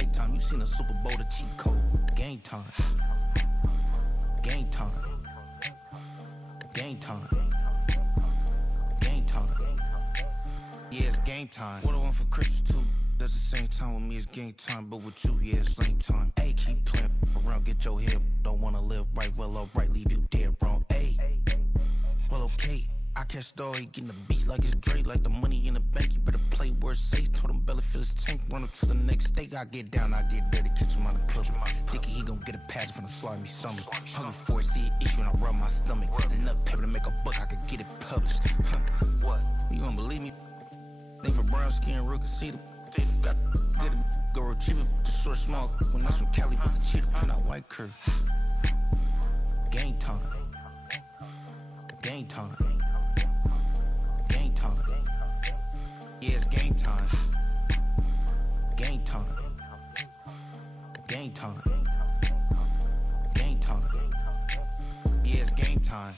take time. You seen a Super Bowl, the cheat code. Game time. Game time. Game time. Game time. Yeah, it's game time. What I want for Christmas too. At the same time with me, it's game time. But with you, yeah, it's lame time. Ayy, keep playing around, get your head. Don't wanna live right, well, alright, leave you dead wrong. Ayy, well, okay. I catch the dog, he getting the beat like it's Dre. Like the money in the bank, you better play where it's safe. Told him belly fill his tank, run up to the next state. I get down, I get dirty, catch him on the public. Thinking he gon' get a pass from the slimy stomach. Hungry for it, see an issue and I rub my stomach. Enough paper to make a buck, I could get it published. What? You don't believe me? Think for brown skin, real can see them. Got good go retrieve it, short, small. When that's from Cali, with the cheetah, print out white curve. Game time. Game time. Game time. Yeah, it's game time. Game time. Game time. Game time. Yeah, it's game time.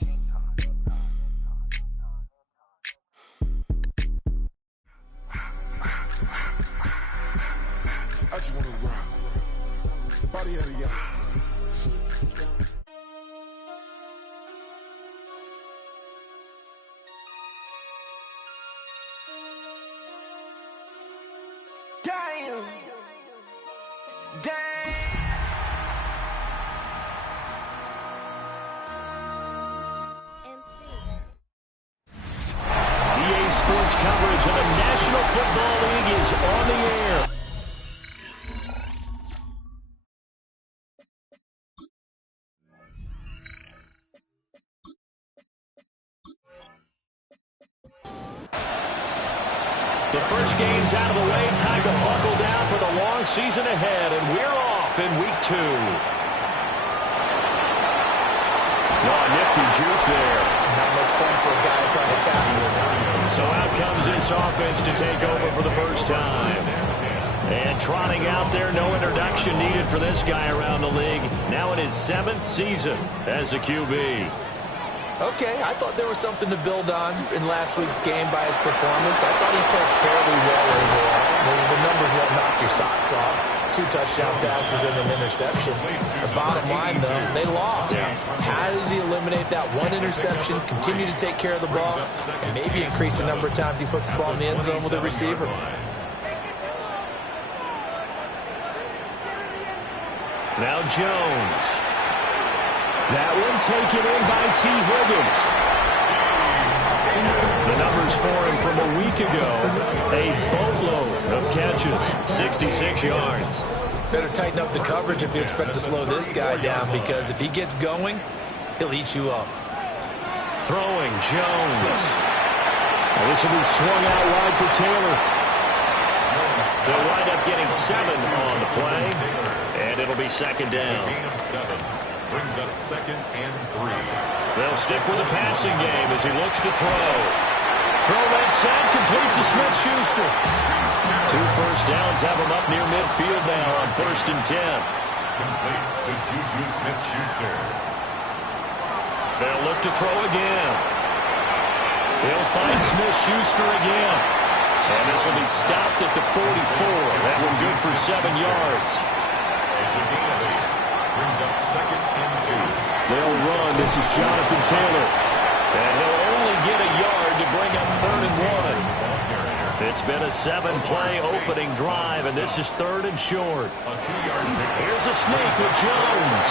I just wanna rock. Body out of y'all. Damn. Damn. EA Sports coverage of the National Football League is on the air. The first game's out of the way. Time to buckle down for the long season ahead, and we're off in week 2. Oh, nifty juke there. Not much fun for a guy trying to tackle it. So out comes this offense to take over for the first time. And trotting out there, no introduction needed for this guy around the league. Now in his 7th season as a QB. Okay, I thought there was something to build on in last week's game by his performance. I thought he played fairly well overall. The numbers won't knock your socks off. 2 touchdown passes and an interception. The bottom line, though, they lost. How does he eliminate that one interception, continue to take care of the ball, and maybe increase the number of times he puts the ball in the end zone with a receiver? Now Jones. That one taken in by T. Higgins. The numbers for him from a week ago. A boatload of catches, 66 yards. Better tighten up the coverage if you expect to slow this guy down, because if he gets going, he'll eat you up. Throwing Jones. Well, this will be swung out wide for Taylor. They'll wind up getting 7 on the play, and it'll be second down. Brings up 2nd and 3. They'll stick with the passing game as he looks to throw. Throw left side, complete to Smith-Schuster. 2 first downs have him up near midfield now on 1st and 10. Complete to Juju Smith-Schuster. They'll look to throw again. They'll find Smith-Schuster again. And this will be stopped at the 44. That one good for 7 yards. It's a gain of 8. Brings up 2nd and 2. They'll run. This is Jonathan Taylor. And he'll only get a yard to bring up 3rd and 1. It's been a 7-play opening drive, and this is 3rd and short. Here's a sneak with Jones.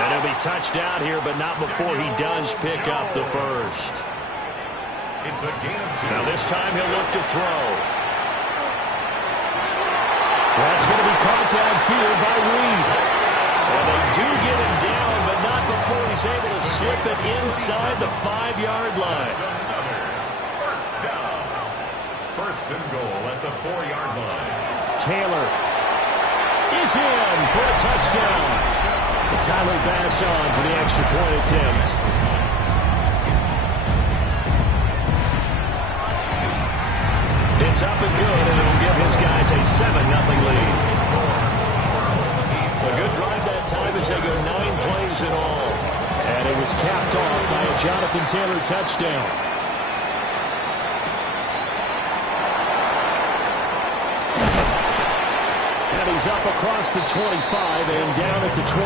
And he'll be touched down here, but not before he does pick up the first. It's a gain of 2. Now this time he'll look to throw. That's going to be caught downfield by Reed. And they do get him down, but not before he's able to slip it inside the 5-yard line. First down. 1st and goal at the 4-yard line. Taylor is in for a touchdown. Tyler Bass on for the extra point attempt. It's up and good, and it'll give his guys a 7-0 lead. A good drive that time as they go 9 plays in all. And it was capped off by a Jonathan Taylor touchdown. he's up across the 25 and down at the 28.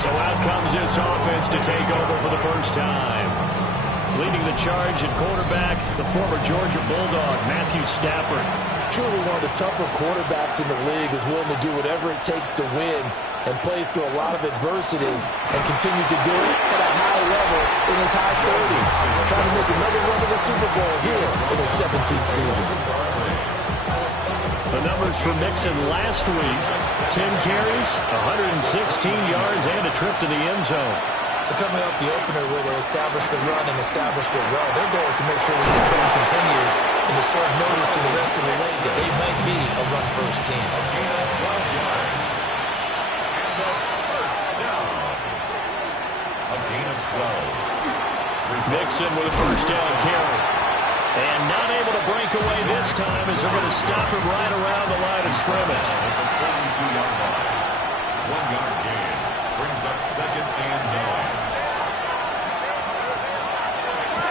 So out comes this offense to take over for the first time. Leading the charge at quarterback, the former Georgia Bulldog, Matthew Stafford. Truly one of the tougher quarterbacks in the league, is willing to do whatever it takes to win and plays through a lot of adversity and continues to do it at a high level in his high 30s. Trying to make another run to the Super Bowl here in his 17th season. The numbers for Mixon last week: 10 carries, 116 yards, and a trip to the end zone. So coming off the opener where they established the run and established it well, their goal is to make sure that the trend continues and to serve notice to the rest of the league that they might be a run-first team. Mixon with a first down carry. And not able to break away this time as they're going to stop him right around the line of scrimmage. 1-yard gain. Brings up 2nd and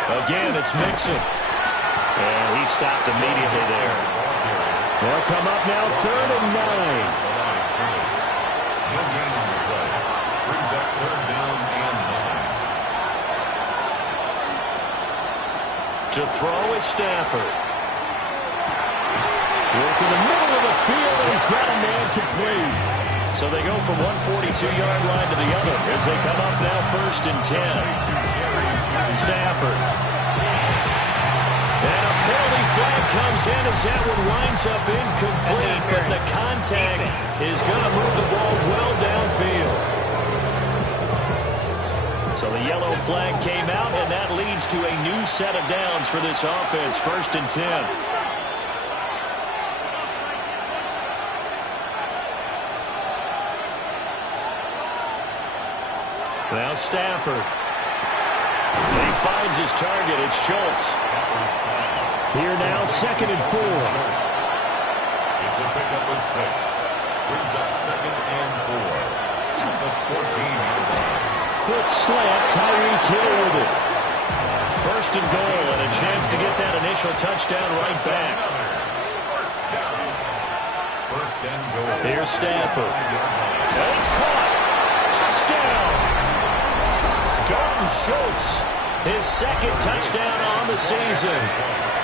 9. Again, it's Mixon. And he stopped immediately there. They'll come up now 3rd and 9. No gain on the play. Brings up 3rd down and 9. To throw is Stafford. Work in the middle of the field, and he's got a man complete. So they go from 142-yard line to the other as they come up now 1st and 10. Stafford. And a penalty flag comes in as that one winds up incomplete, but the contact is going to move the ball well downfield. So the yellow flag came out, and that leads to a new set of downs for this offense. 1st and 10. Now Stafford. And he finds his target. It's Schultz. Here now, 2nd and 4. It's a pickup of 6. Brings up 2nd and 4. The 14-yard line. Quick slant, Tyreek Hill with it. 1st and goal, and a chance to get that initial touchdown right back. 1st and goal. Here's Stafford. And it's caught. Touchdown. Dalton Schultz, his 2nd touchdown on the season.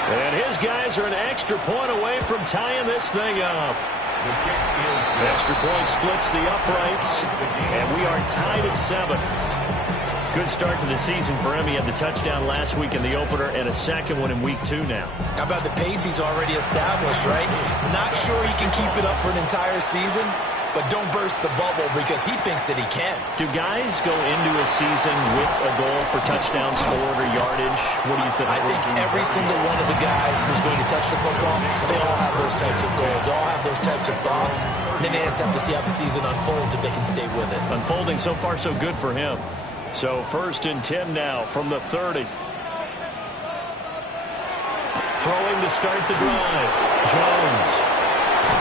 And his guys are an extra point away from tying this thing up. Extra point splits the uprights, and we are tied at 7. Good start to the season for him. He had the touchdown last week in the opener and a second one in week 2 now. How about the pace he's already established, right? Not sure he can keep it up for an entire season, but don't burst the bubble because he thinks that he can. Do guys go into a season with a goal for touchdowns scored or yardage? What do you think? I think every single one of the guys who's going to touch the football, they all have those types of goals. They all have those types of thoughts. And then they just have to see how the season unfolds if they can stay with it. Unfolding so far so good for him. So 1st and 10 now from the 30. Throwing to start the drive. Jones.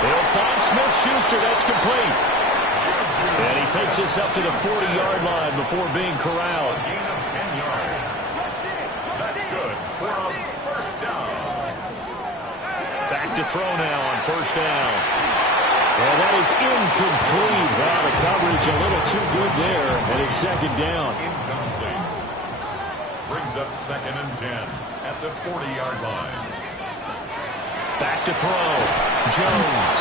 They'll find Smith-Schuster. That's complete. And he takes us up to the 40-yard line before being corralled. Gain of 10 yards. That's good for a 1st down. Back to throw now on 1st down. Well, that is incomplete. Wow, the coverage a little too good there, and it's 2nd down. Incomplete. Brings up 2nd and 10 at the 40-yard line. Back to throw. Jones.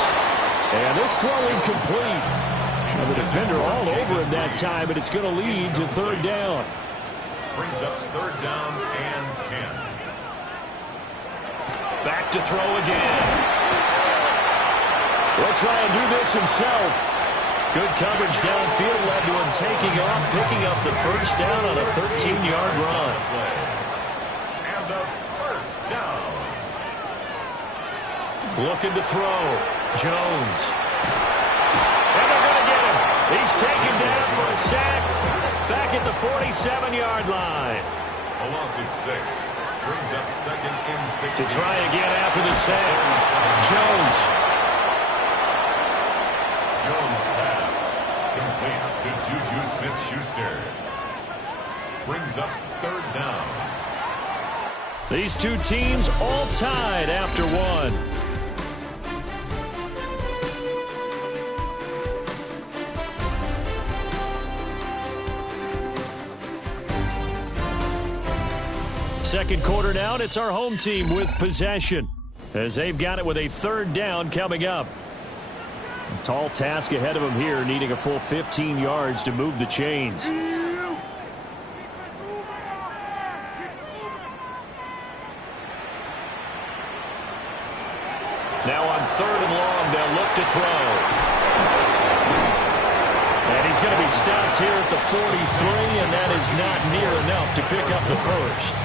And this throw incomplete. And the defender all over him that time, but it's going to lead to 3rd down. Brings up 3rd down and 10. Back to throw again. He'll try and do this himself. Good coverage downfield led to him taking off, picking up the 1st down on a 13-yard run. And the 1st down. Looking to throw. Jones. And they're going to get him. He's taken down for a sack. Back at the 47-yard line. A loss at 6. Brings up 2nd and 6. To try again after the sack. Jones. Jones pass. Complete to Juju Smith-Schuster. Brings up 3rd down. These two teams all tied after one. second quarter now, and it's our home team with possession, as they've got it with a third down coming up. A tall task ahead of them here, needing a full 15 yards to move the chains. Now on third and long, they'll look to throw. And he's going to be stopped here at the 43, and that is not near enough to pick up the first.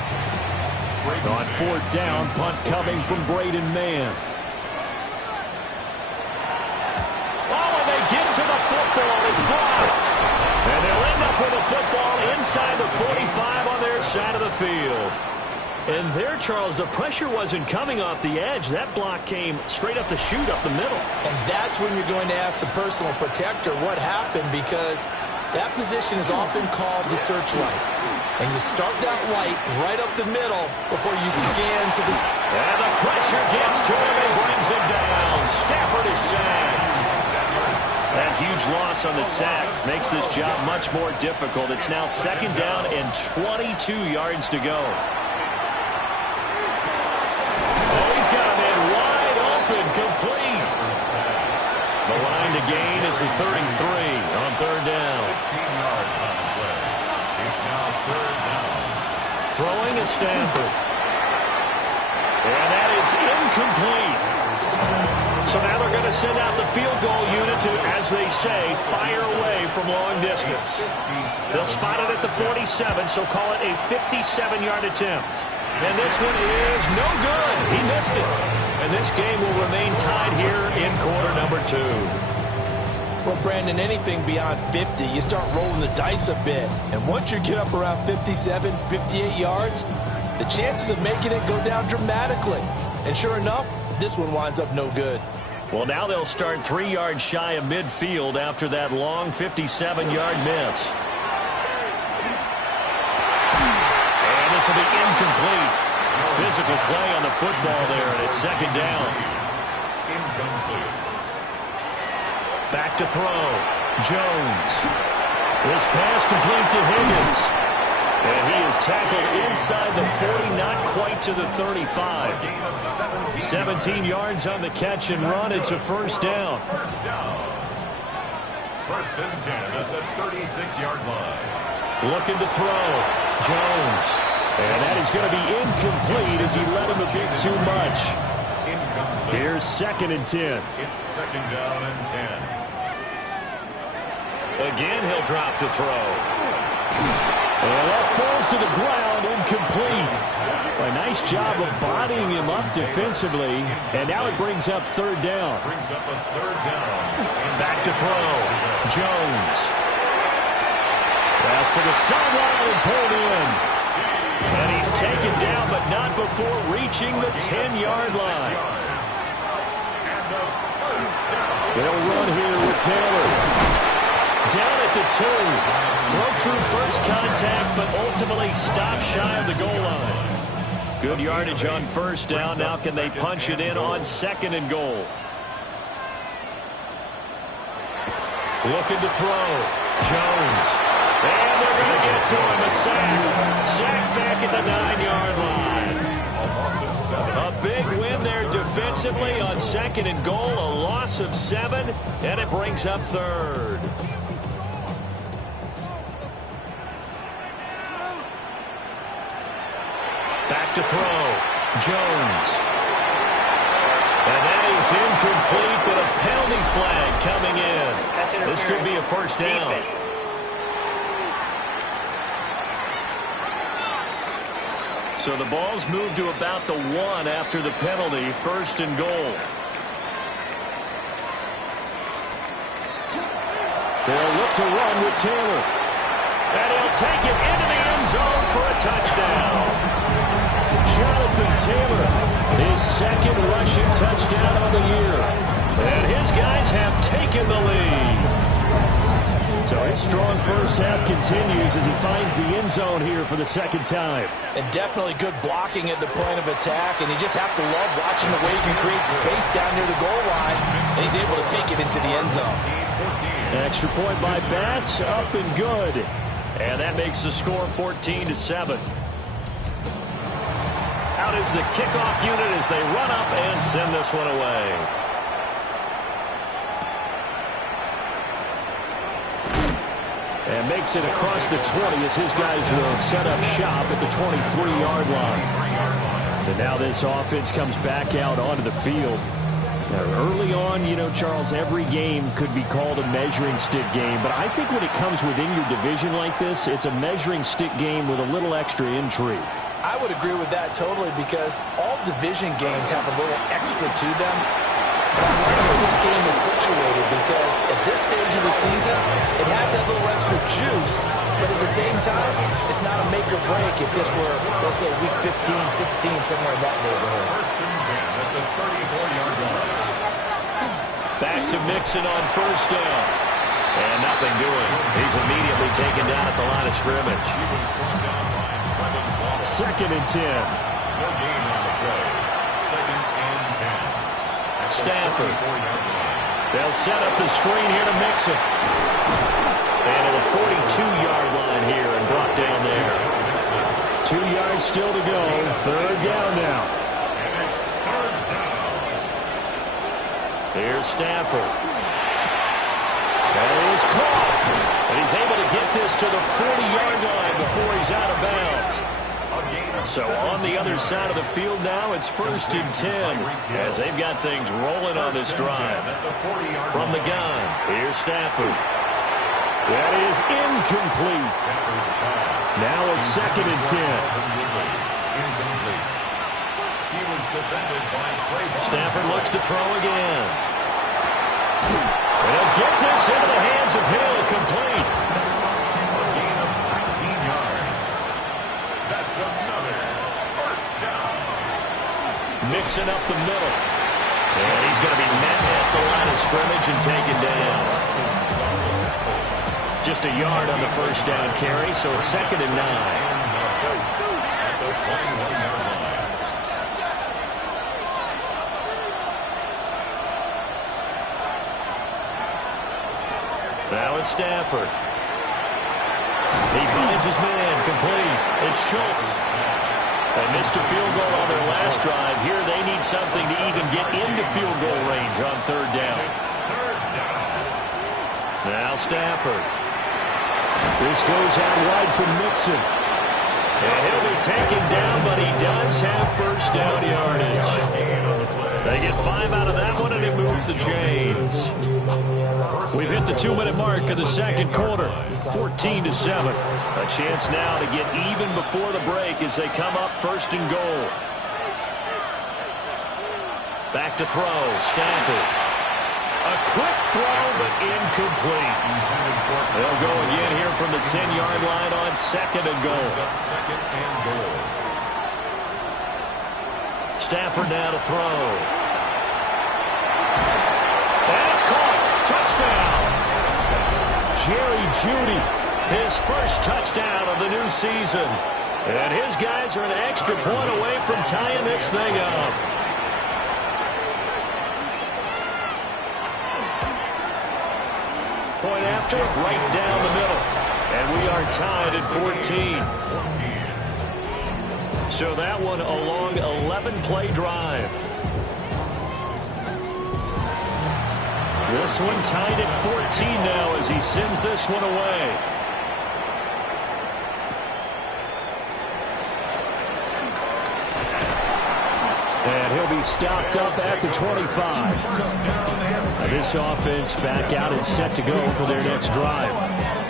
On fourth down, punt coming from Braden Mann. Oh, and they get to the football. It's blocked. And they'll end up with a football inside the 45 on their side of the field. And there, Charles, the pressure wasn't coming off the edge. That block came straight up the chute, up the middle. And that's when you're going to ask the personal protector what happened, because that position is often called the searchlight. And you start that light right up the middle before you scan to the... And the pressure gets to him and brings him down. Stafford is sacked. That huge loss on the sack makes this job much more difficult. It's now second down and 22 yards to go. Complete. The line to gain is the 33 on third down. 16 yards on the play. It's now third down. Throwing is Stafford. And that is incomplete. So now they're going to send out the field goal unit to, as they say, fire away from long distance. They'll spot it at the 47, so call it a 57-yard attempt. And this one is no good. He missed it. And this game will remain tied here in quarter number 2. Well, Brandon, anything beyond 50, you start rolling the dice a bit. And once you get up around 57, 58 yards, the chances of making it go down dramatically. And sure enough, this one winds up no good. Well, now they'll start 3 yards shy of midfield after that long 57-yard miss. And this will be incomplete. Physical play on the football there, and it's second down. Incomplete. Back to throw. Jones. This pass complete to Higgins. And he is tackled inside the 40, not quite to the 35. 17 yards on the catch and run. It's a first down. First down. First and 10 at the 36-yard line. Looking to throw. Jones. And that is going to be incomplete as he led him a bit too much. Incomplete. Here's second and 10. It's second down and 10. Again, he'll drop to throw. And that falls to the ground, incomplete. A nice job of bodying him up defensively. And now it brings up third down. Brings up a third down. Back to throw. Jones. Pass to the sideline and pulled in. And he's taken down, but not before reaching the 10-yard line. They'll run here with Taylor. Down at the 2. Broke through first contact, but ultimately stopped shy of the goal line. Good yardage on first down. Now can they punch it in on second and goal? Looking to throw. Jones. And they're going to get to him. A sack. Sack back at the 9-yard line. A big win there defensively on second and goal. A loss of 7. And it brings up third. Back to throw. Jones. And that is incomplete, but a penalty flag coming in. This could be a first down. So the ball's moved to about the 1 after the penalty, first and goal. They'll look to run with Taylor. And he'll take it into the end zone for a touchdown. Jonathan Taylor, his second rushing touchdown on the year. And his guys have taken the lead. So his strong first half continues as he finds the end zone here for the second time. And definitely good blocking at the point of attack, and you just have to love watching the way he can create space down near the goal line, and he's able to take it into the end zone. Extra point by Bass, up and good. And that makes the score 14-7. out is the kickoff unit as they run up and send this one away. And makes it across the 20 as his guys will set up shop at the 23-yard line. And now this offense comes back out onto the field. Now, early on, you know, Charles, every game could be called a measuring stick game. But I think when it comes within your division like this, it's a measuring stick game with a little extra intrigue. I would agree with that totally because all division games have a little extra to them. That's where this game is situated because at this stage of the season, it has that little extra juice, but at the same time, it's not a make or break if this were, let's say, week 15, 16, somewhere in that neighborhood. First and 10 at the 34-yard line. Back to Mixon on first down. And nothing doing. He's immediately taken down at the line of scrimmage. He was brought down by Trevin Wallace. Second and 10. No gain on the play. Second and 10. Stafford. They'll set up the screen here to Mixon. And to the 42-yard line here and brought down there. 2 yards still to go. Third down now. And it's third down. Here's Stafford. And he's caught. And he's able to get this to the 40-yard line before he's out of bounds. So on the other side of the field now, it's first and 10 as they've got things rolling on this drive. From the gun, here's Stafford. That is incomplete. Now a second and 10. Stafford looks to throw again. They'll get this into the hands of Hill, complete. A gain of 19 yards. That's another first down. Mixing up the middle. And he's going to be met at the line of scrimmage and taken down. Just a yard on the first down carry, so it's second and 9. At the 21-yard line. Now it's Stafford. He finds his man, complete. It's Schultz. They missed a field goal on their last drive. Here they need something to even get into field goal range on third down. Now Stafford. This goes out wide for Mixon. And he'll be taken down, but he does have first down yardage. They get 5 out of that one, and it moves the chains. We've hit the 2-minute mark of the second quarter, 14-7. A chance now to get even before the break as they come up first and goal. Back to throw, Stafford. A quick throw, but incomplete. They'll go again here from the 10-yard line on second and goal. Second and goal. Stafford now to throw. And it's caught. Touchdown. Jerry Jeudy, his first touchdown of the new season. And his guys are an extra point away from tying this thing up. Point after, right down the middle. And we are tied at 14. So that one a long 11-play drive. This one tied at 14 now as he sends this one away. And he'll be stopped up at the 25. This offense back out and set to go for their next drive.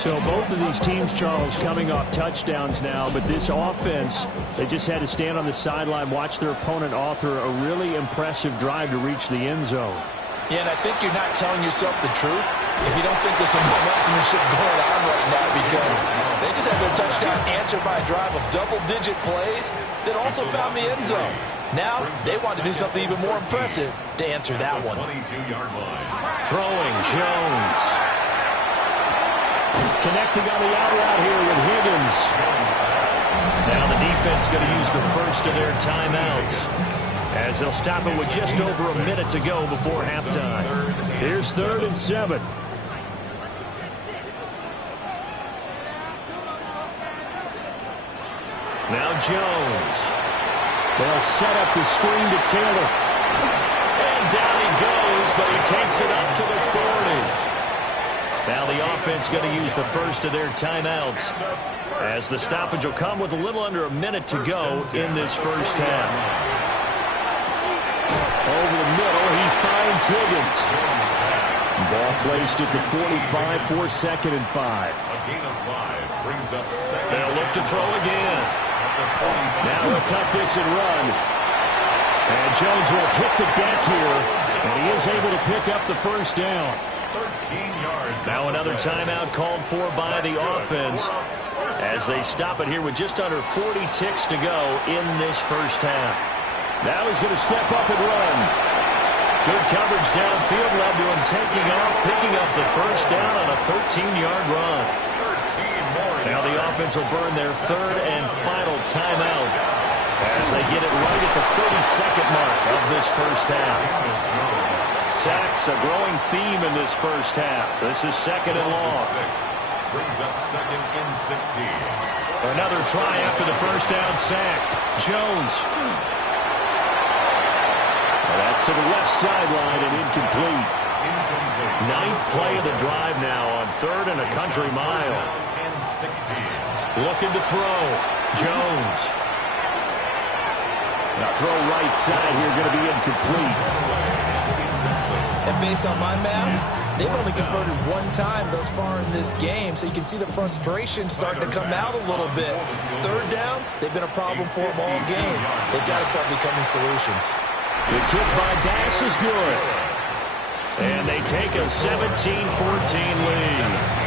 So both of these teams, Charles, coming off touchdowns now, but this offense, they just had to stand on the sideline, watch their opponent author a really impressive drive to reach the end zone. Yeah, and I think you're not telling yourself the truth if you don't think there's some momentum going on right now because they just had their touchdown answered by a drive of double-digit plays that also found the end zone. Now they want to do something even more impressive to answer that one. 22-yard line. Throwing Jones. Connecting on the out route here with Higgins. Now the defense going to use the first of their timeouts as they'll stop it with just over a minute to go before halftime. Here's 3rd and 7. Now Jones. They'll set up the screen to Taylor. And down he goes, but he takes it up to the 40. Now the offense going to use the first of their timeouts, as the stoppage will come with a little under a minute to go in this first half. Over the middle, he finds Higgins. Ball placed at the 45 for 2nd and 5. A gain of 5 brings up 2nd. They'll look to throw again. Now he'll tuck this and run. And Jones will hit the deck here, and he is able to pick up the first down. 13 yards. Now another timeout called for by the offense, as they stop it here with just under 40 ticks to go in this first half. Now he's going to step up and run. Good coverage downfield led to him taking off, picking up the first down on a 13-yard run. 13 more. Now the offense will burn their third and final timeout, as they get it right at the 32nd mark of this first half. Sacks, a growing theme in this first half. This is 2nd and long. Brings up 2nd and 16. Another try after the first down sack. Jones. That's to the left sideline and incomplete. Ninth play of the drive now on 3rd and a country mile. And 16. Looking to throw. Jones. Now throw right side here, going to be incomplete. And based on my math, they've only converted one time thus far in this game, so you can see the frustration starting to come out a little bit. 3rd downs, they've been a problem for them all game. They've got to start becoming solutions. The kick by Bass is good. And they take a 17-14 lead.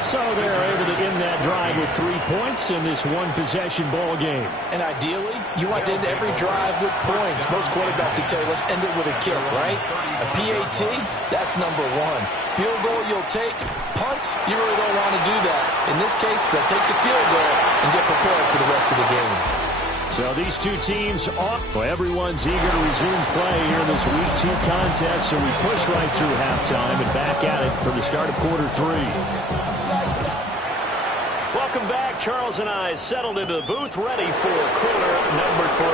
So they're able to end that drive with 3 points in this one-possession ball game. And ideally, you want to end every drive with points. Most quarterbacks would tell you, let's end it with a kick, right? A PAT, that's number 1. Field goal you'll take. Punts, you really don't want to do that. In this case, they'll take the field goal and get prepared for the rest of the game. So these two teams well, everyone's eager to resume play here in this Week 2 contest, so we push right through halftime and back at it for the start of quarter 3. Welcome back. Charles and I settled into the booth, ready for quarter number 3.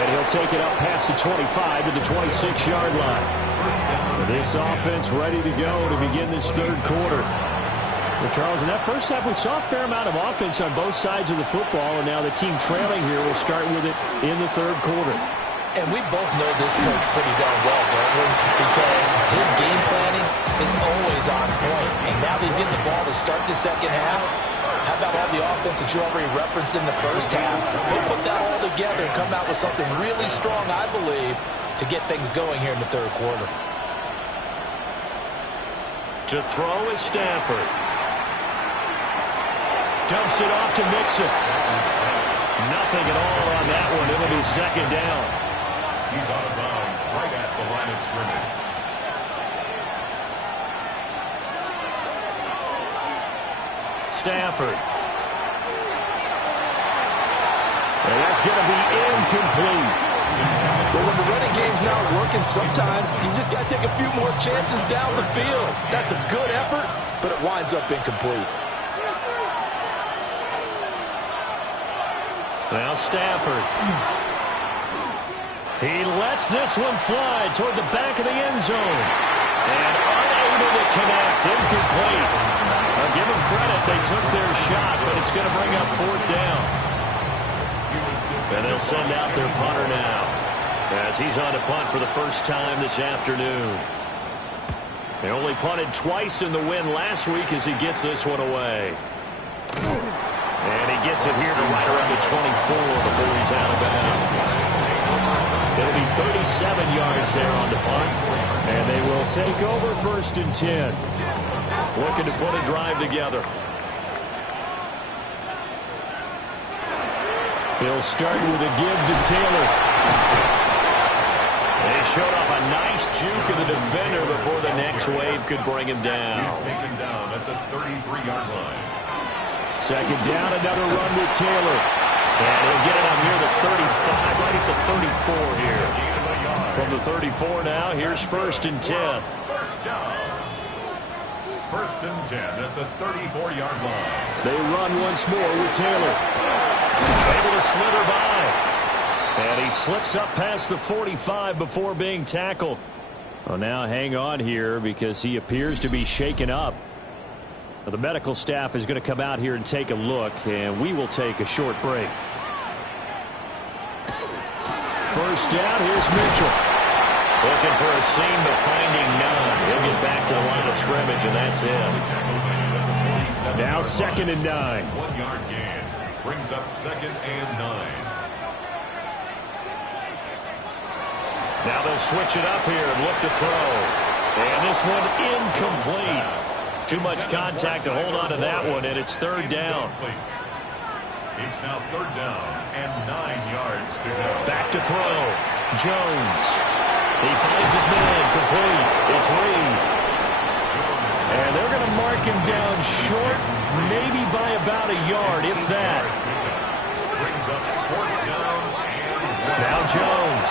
And he'll take it up past the 25 to the 26-yard line. This offense ready to go to begin this 3rd quarter. Well, Charles, in that first half, we saw a fair amount of offense on both sides of the football, and now the team trailing here will start with it in the 3rd quarter. And we both know this coach pretty darn well, don't we? Because his game planning is always on point. And now that he's getting the ball to start the 2nd half, how about all the offense that you already referenced in the first half? He'll put that all together and come out with something really strong, I believe, to get things going here in the 3rd quarter. To throw is Stafford. Dumps it off to Mixon. Nothing at all on that one. It'll be 2nd down. He's out of bounds right at the line of scrimmage. Stafford. And that's going to be incomplete. But when the running game's not working, sometimes you just got to take a few more chances down the field. That's a good effort, but it winds up incomplete. Now Stafford. He lets this one fly toward the back of the end zone. And unable to connect. Incomplete. I'll give them credit. They took their shot, but it's going to bring up 4th down. And they'll send out their punter now, as he's on to punt for the first time this afternoon. They only punted twice in the win last week as he gets this one away. And he gets it here to right around the 24 before he's out of bounds. It'll be 37 yards there on the punt. And they will take over 1st and 10. Looking to put a drive together. He'll start with a give to Taylor. They showed off a nice juke of the defender before the next wave could bring him down. He's taken down at the 33-yard line. 2nd down, another run with Taylor. And he'll get it up near the 35, right at the 34 here. From the 34 now, here's 1st and 10. First down. First and 10 at the 34-yard line. They run once more with Taylor. Able to slither by. And he slips up past the 45 before being tackled. Well, now hang on here because he appears to be shaken up. Well, the medical staff is going to come out here and take a look, and we will take a short break. First down, here's Mitchell. Looking for a seam, but finding none. He'll get back to the line of scrimmage, and that's it. Now 2nd and 9. 1-yard gain. Brings up 2nd and 9. Now they'll switch it up here and look to throw. And this one incomplete. Too much contact to hold on to that one, and it's 3rd down. It's now 3rd down and 9 yards to go. Back to throw. Jones. He finds his man complete. It's Reed. And they're going to mark him down short, maybe by about a yard, if that. Brings up 4th down and 1. Now Jones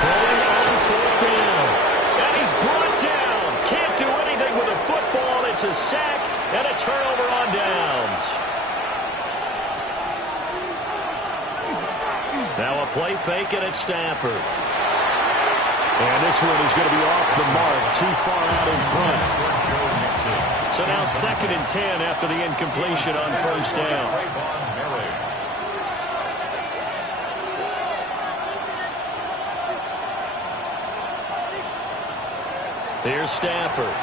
throwing on 4th down. And he's brought down. Can't do anything with a football. It's a sack and a turnover on downs. Now a play fake, and it's Stafford. And this one is going to be off the mark, too far out in front. So now 2nd and 10 after the incompletion on 1st down. Here's Stafford.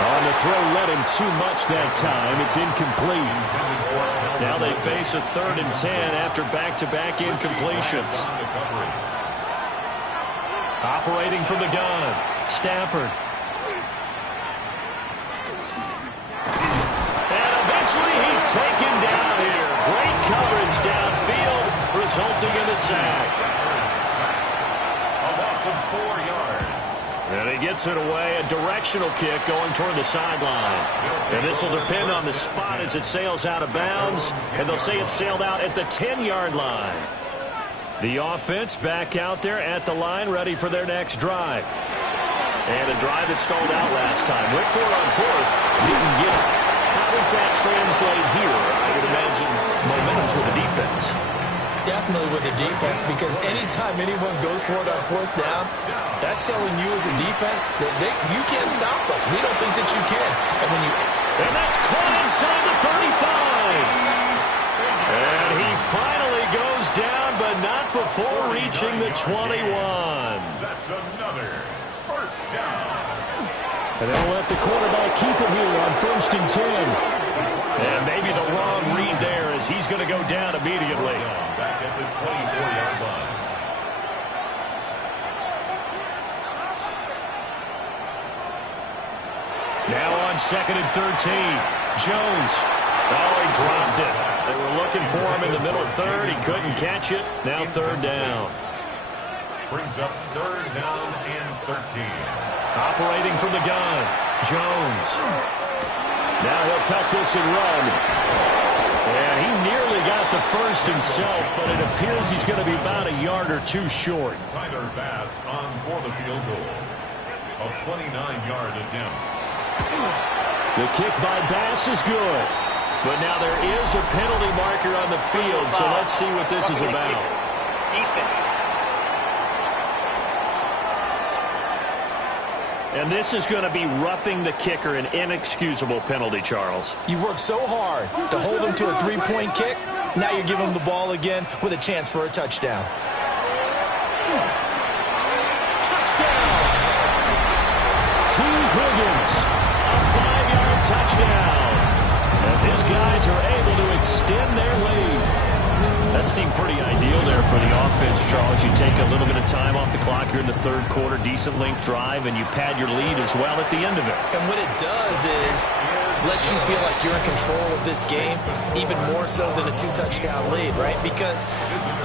On the throw, led him too much that time. It's incomplete. Now they face a 3rd and 10 after back-to-back incompletions. Operating from the gun, Stafford. And eventually he's taken down here. Great coverage downfield, resulting in a sack. A loss of 4 yards. And he gets it away, a directional kick going toward the sideline. And this will depend on the spot as it sails out of bounds, and they'll say it sailed out at the 10-yard line. The offense back out there at the line, ready for their next drive. And a drive that stalled out last time. Went for it on 4th, didn't get it. How does that translate here? I would imagine momentum's with the defense. Definitely with the defense, because anytime anyone goes for it on 4th down, that's telling you as a defense that you can't stop us. We don't think that you can. And that's caught inside the 35. And he finally goes down, but not before reaching the 21. That's another 1st down. And they'll let the quarterback keep it here on 1st and 10. And maybe the wrong read there as he's going to go down immediately. Back at the 24-yard line. Now on 2nd and 13. Jones. Oh, he dropped it. They were looking for him in the middle 3rd. He couldn't catch it. Now 3rd down. Brings up 3rd down and 13. Operating from the gun. Jones. Now he'll tuck this and run. And he nearly got the first himself, but it appears he's going to be about a yard or 2 short. Tyler Bass on for the field goal. A 29-yard attempt. The kick by Bass is good. But now there is a penalty marker on the field, so let's see what this is about. And this is going to be roughing the kicker, an inexcusable penalty, Charles. You've worked so hard to hold him to a 3-point kick. Now you're giving him the ball again with a chance for a touchdown. Touchdown! T. Higgins, a 5-yard touchdown. As his guys are able to extend their lead. That seemed pretty ideal there for the offense, Charles. You take a little bit of time off the clock here in the 3rd quarter, decent length drive, and you pad your lead as well at the end of it. And what it does is let you feel like you're in control of this game, even more so than a 2-touchdown lead, right? Because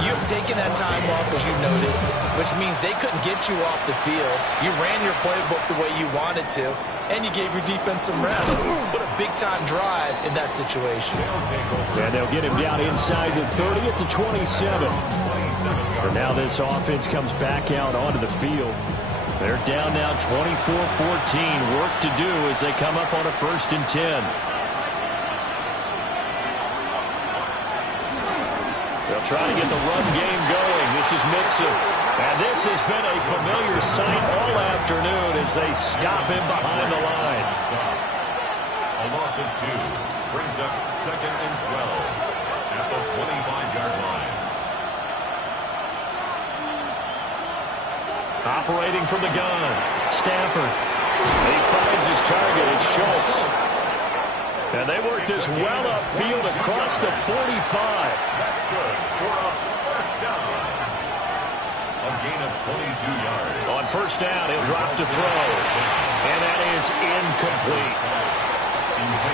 you've taken that time off, as you noted, which means they couldn't get you off the field. You ran your playbook the way you wanted to, and you gave your defense some rest. What a big-time drive in that situation. And they'll get him down inside the 30 at the 27. And now this offense comes back out onto the field. They're down now 24-14. Work to do as they come up on a 1st and 10. They'll try to get the run game going. This is Mixon. And this has been a familiar sight all afternoon as they stop him behind the line. A loss of 2 brings up 2nd and 12 at the 25-yard line. Operating from the gun, Stafford. He finds his target. It's Schultz. And they work this well upfield across the 45. That's good for a 1st down. A gain of 22 yards. On 1st down, he'll drop to throw. And that is incomplete.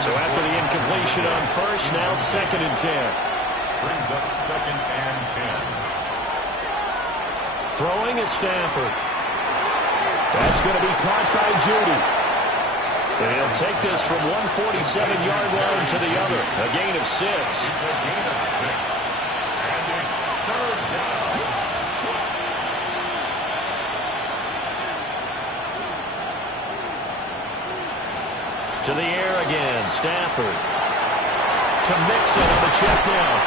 So after the incompletion on 1st, now 2nd and 10. Brings up 2nd and 10. Throwing is Stafford. That's going to be caught by Judy. And he'll take this from 147-yard line to the other. A gain of 6. It's a gain of 6. And it's 3rd down. To the air again, Stafford. To Mixon on the check down.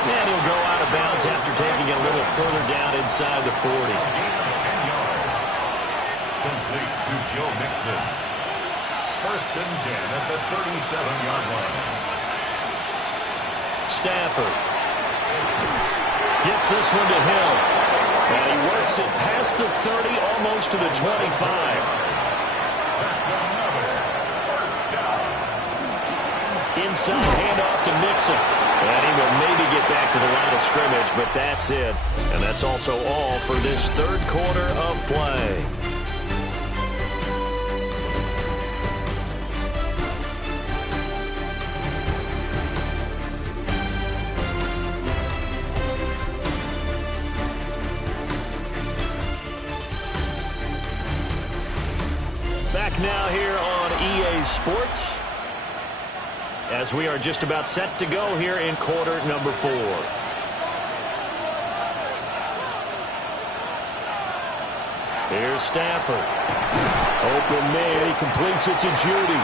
And he'll go out of bounds after taking it a little further down inside the 40. A gain of 10 yards. Complete to Joe Mixon. 1st and 10 at the 37-yard line. Stafford gets this one to Hill. And he works it past the 30, almost to the 25. That's another 1st down. Inside handoff to Mixon. And he will maybe get back to the line of scrimmage, but that's it. And that's also all for this 3rd quarter of play. Back now here on EA Sports, as we are just about set to go here in quarter number 4. Here's Stafford. Open man, he completes it to Judy.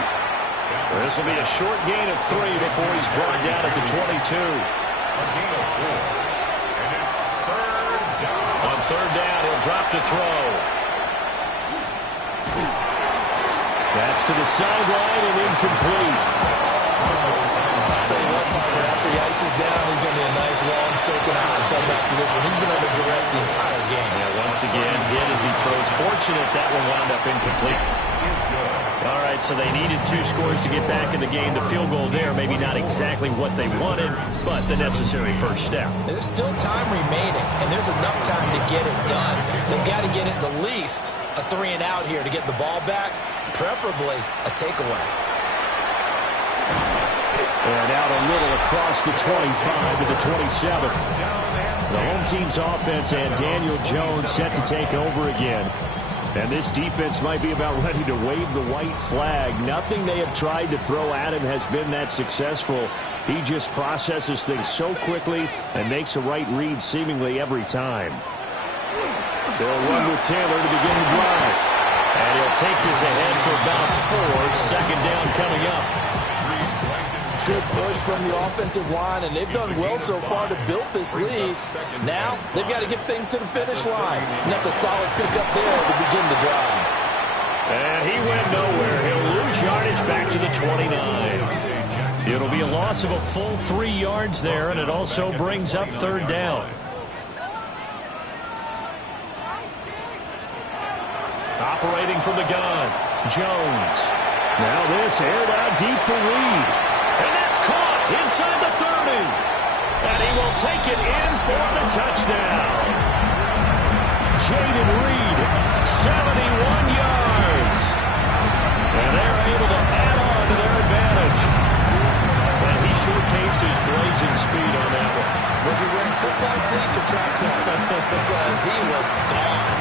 This will be a short gain of 3 before he's brought down at the 22. A gain of 4. And it's 3rd down. On 3rd down, he'll drop to throw. That's to the sideline and incomplete. I'll tell you what, partner, after he ices down, he's going to be a nice, long, soaking hot tub after this one. He's been under duress the entire game. Yeah, once again, hit as he throws. Fortunate that one wound up incomplete. All right, so they needed 2 scores to get back in the game. The field goal there, maybe not exactly what they wanted, but the necessary first step. There's still time remaining, and there's enough time to get it done. They've got to get it the least a 3 and out here to get the ball back, preferably a takeaway. And out a little across the 25 to the 27. The home team's offense and Daniel Jones set to take over again. And this defense might be about ready to wave the white flag. Nothing they have tried to throw at him has been that successful. He just processes things so quickly and makes a right read seemingly every time. They'll run with Taylor to begin the drive. And he'll take this ahead for about 4. 2nd down coming up. Good push from the offensive line, and they've done well so far to build this lead. Now, they've got to get things to the finish line. And that's a solid pickup there to begin the drive. And he went nowhere. He'll lose yardage back to the 29. It'll be a loss of a full 3 yards there, and it also brings up 3rd down. Operating from the gun, Jones. Now this aired out deep for Reed. And that's caught inside the 30. And he will take it in for the touchdown. Jaden Reed, 71 yards. And they're able to add on to their advantage. And he showcased his blazing speed on that one. Was he wearing football cleats or track sneakers? Because he was gone.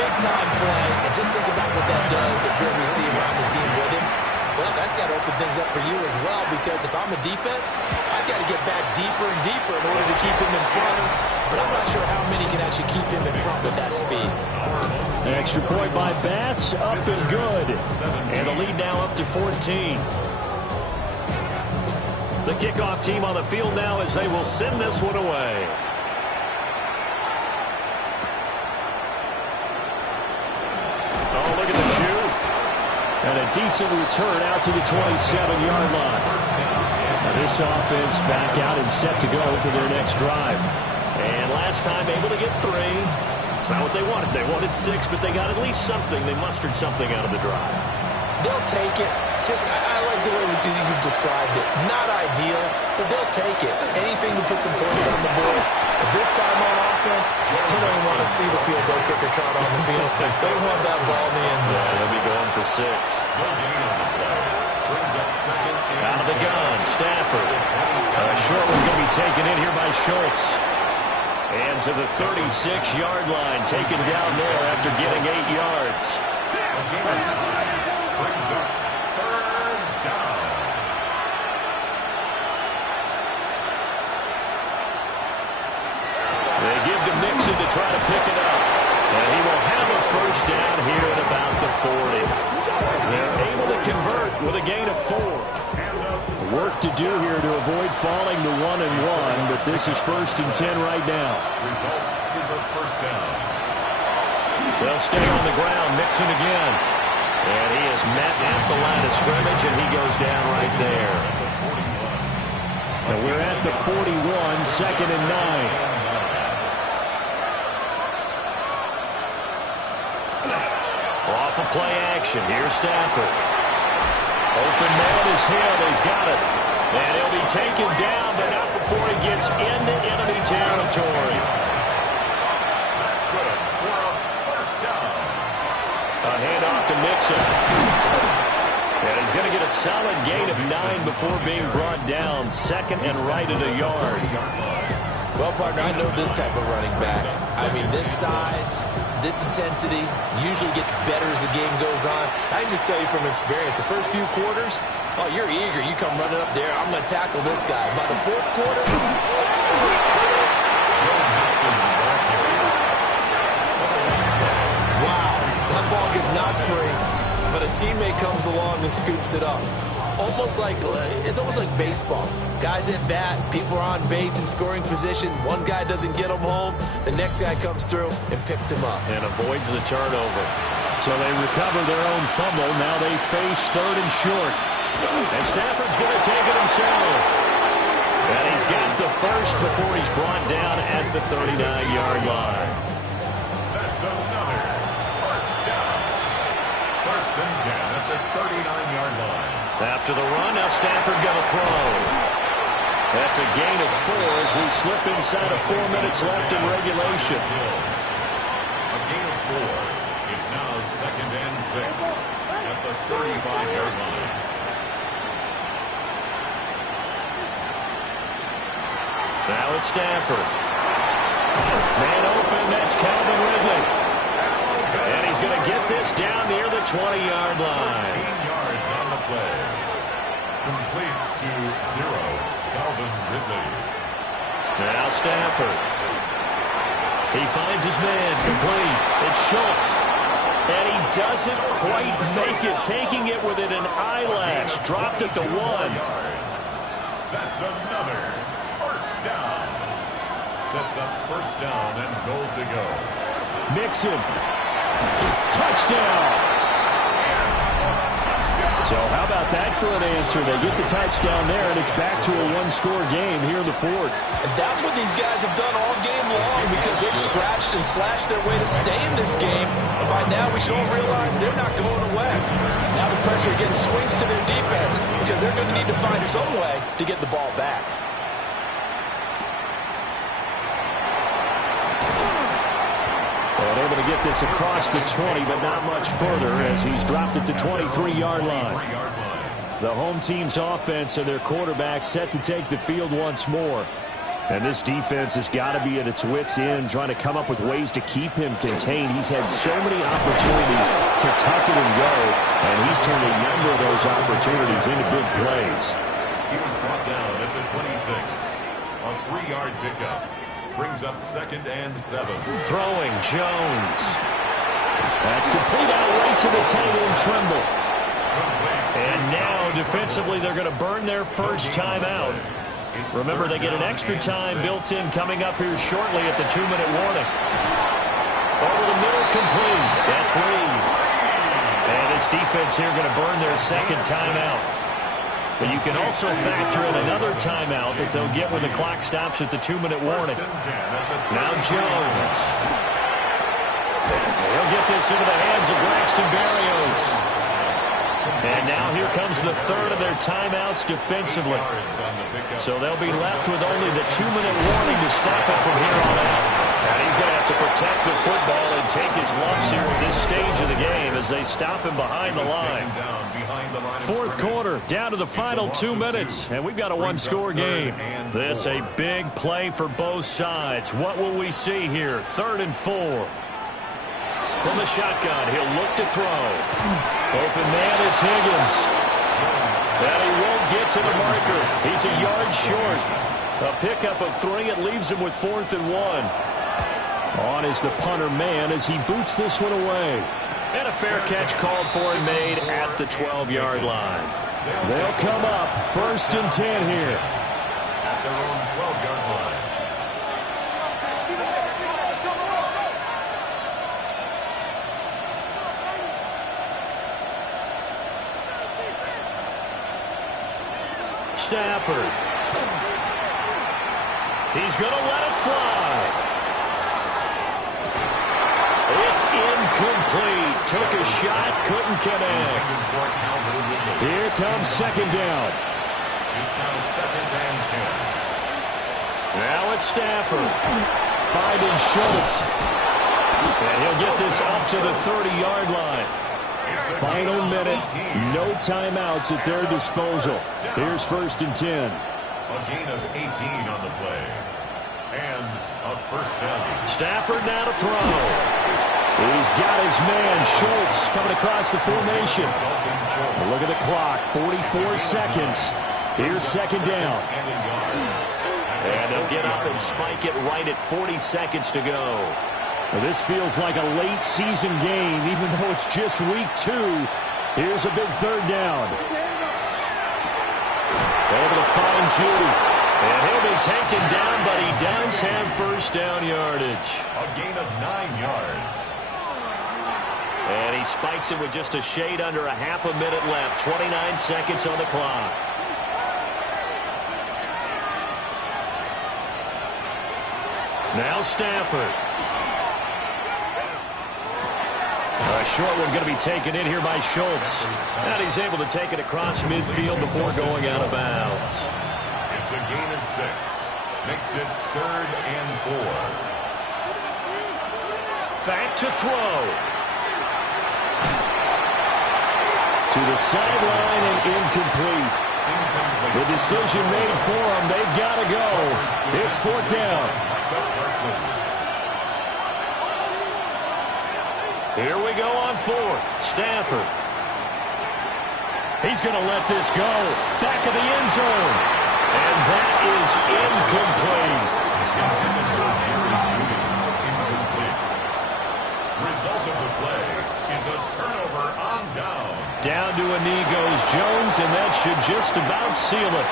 Big-time play. And just think about what that does if you're a receiver on the team with him. Well, that's got to open things up for you as well, because if I'm a defense, I've got to get back deeper and deeper in order to keep him in front. But I'm not sure how many can actually keep him in front with that speed. Extra point by Bass, up and good. And the lead now up to 14. The kickoff team on the field now as they will send this one away. Oh, look at the juke. And a decent return out to the 27-yard line. Now this offense back out and set to go for their next drive. And last time able to get 3. It's not what they wanted. They wanted 6, but they got at least something. They mustered something out of the drive. They'll take it. I like the way you described it. Not ideal, but they'll take it. Anything to put some points on the board. But this time on offense, they don't even want to see the field goal kicker trot on the field. They want that ball in the end zone. Yeah, they'll be going for 6. Out of the gun, Stafford. Short one's going to be taken in here by Schultz. And to the 36-yard line, taken down there after getting 8 yards. Brings up 3rd down. They give to Mixon to try to pick it up. And he will have a first down here at about the 40. They're able to convert with a gain of 4. Work to do here to avoid falling to 1-1, but this is 1st and 10 right now. Result is a first down. They'll stay on the ground. Mixon again. And he is met at the line of scrimmage, and he goes down right there. And we're at the 41, 2nd and 9. Off of play action. Here's Stafford. Open man is him. He's got it. And he'll be taken down, but not before he gets into enemy territory. That's good for a first down. A handoff to Mixon. And he's going to get a solid gain of 9 before being brought down. 2nd and right at a yard. Well, partner, I know this type of running back. I mean, this size, this intensity usually gets better as the game goes on. I can just tell you from experience, the first few quarters, oh, you're eager. You come running up there. I'm going to tackle this guy. By the 4th quarter, wow, that ball gets knocked free, but a teammate comes along and scoops it up. It's almost like baseball. Guys at bat, people are on base in scoring position. One guy doesn't get him home. The next guy comes through and picks him up. And avoids the turnover. So they recover their own fumble. Now they face 3rd and short. And Stafford's going to take it himself. And he's got the first before he's brought down at the 39-yard line. That's another first down. 1st and 10 at the 39-yard line. After the run, now Stafford going to throw. That's a gain of 4 as we slip inside of 4 minutes left in regulation. A gain of 4. It's now 2nd and 6 at the 35-yard line. Now it's Stafford. Man open, that's Calvin Ridley. And he's going to get this down near the 20-yard line. 13 yards on the play. Complete to 0. Calvin Ridley. Now Stafford. He finds his man complete. It's Schultz. And he doesn't quite make it, taking it within an eyelash. Dropped at the 1. That's another first down. Sets up first down and goal to go. Mixon. Touchdown. So how about that for an answer? They get the touchdown there, and it's back to a one-score game here in the 4th. And that's what these guys have done all game long because they've scratched and slashed their way to stay in this game. And by now, we should all realize they're not going away. Now the pressure again swings to their defense because they're going to need to find some way to get the ball back. Well, able to get this across the 20, but not much further as he's dropped it to 23-yard line. The home team's offense and their quarterback set to take the field once more. And this defense has got to be at its wits' end, trying to come up with ways to keep him contained. He's had so many opportunities to tuck it and go, and he's turned a number of those opportunities into big plays. He was brought down at the 26. A 3-yard pickup. Brings up 2nd and 7. Throwing Jones. That's complete out right to the tight end, Trimble. And now, defensively, they're going to burn their first timeout. Remember, they get an extra time built in coming up here shortly at the 2-minute warning. Over the middle, complete. That's Reed. And this defense here going to burn their second timeout. But you can also factor in another timeout that they'll get when the clock stops at the 2-minute warning. Now Jones. He'll get this into the hands of Braxton Berrios. And now here comes the third of their timeouts defensively. So they'll be left with only the 2-minute warning to stop it from here on out. And he's going to have to protect the football and take his lumps here at this stage of the game as they stop him behind the line. Fourth quarter, down to the final 2 minutes, and we've got a one-score game. This a big play for both sides. What will we see here? 3rd and 4. From the shotgun, he'll look to throw. Open man is Higgins. And he won't get to the marker. He's a yard short. A pickup of 3. It leaves him with 4th and 1. On is the punter man as he boots this one away. And a fair catch called for and made at the 12-yard line. They'll come up 1st and 10 here. At their own 12-yard line. Stafford. He's going to let it fly. It's incomplete. Took a shot, couldn't connect. Here comes 2nd down. It's now 2nd and 10. Now it's Stafford. Finding Schultz. And he'll get this up to the 30-yard line. Final minute. No timeouts at their disposal. Here's 1st and 10. A gain of 18 on the play. And a first down. Stafford now to throw. He's got his man, Schultz, coming across the formation. Look at the clock, 44 seconds. Here's 2nd down. And they'll get up and spike it right at 40 seconds to go. Well, this feels like a late season game, even though it's just week 2. Here's a big 3rd down. Able to find Judy. And he'll be taken down, but he does have first down yardage. A gain of 9 yards. And he spikes it with just a shade under a half a minute left. 29 seconds on the clock. Now Stafford. A short one going to be taken in here by Schultz. And he's able to take it across midfield before going out of bounds. It's a gain of 6. Makes it 3rd and 4. Back to throw. To the sideline and incomplete. The decision made for them. They've got to go. It's 4th down. Here we go on 4th. Stafford. He's going to let this go. Back of the end zone. And that is incomplete. Result of the play is a turnover on down. Down to a knee goes Jones, and that should just about seal it.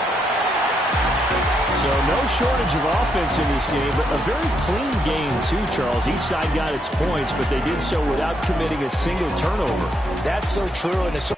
So no shortage of offense in this game, but a very clean game too, Charles. Each side got its points, but they did so without committing a single turnover. That's so true, and it's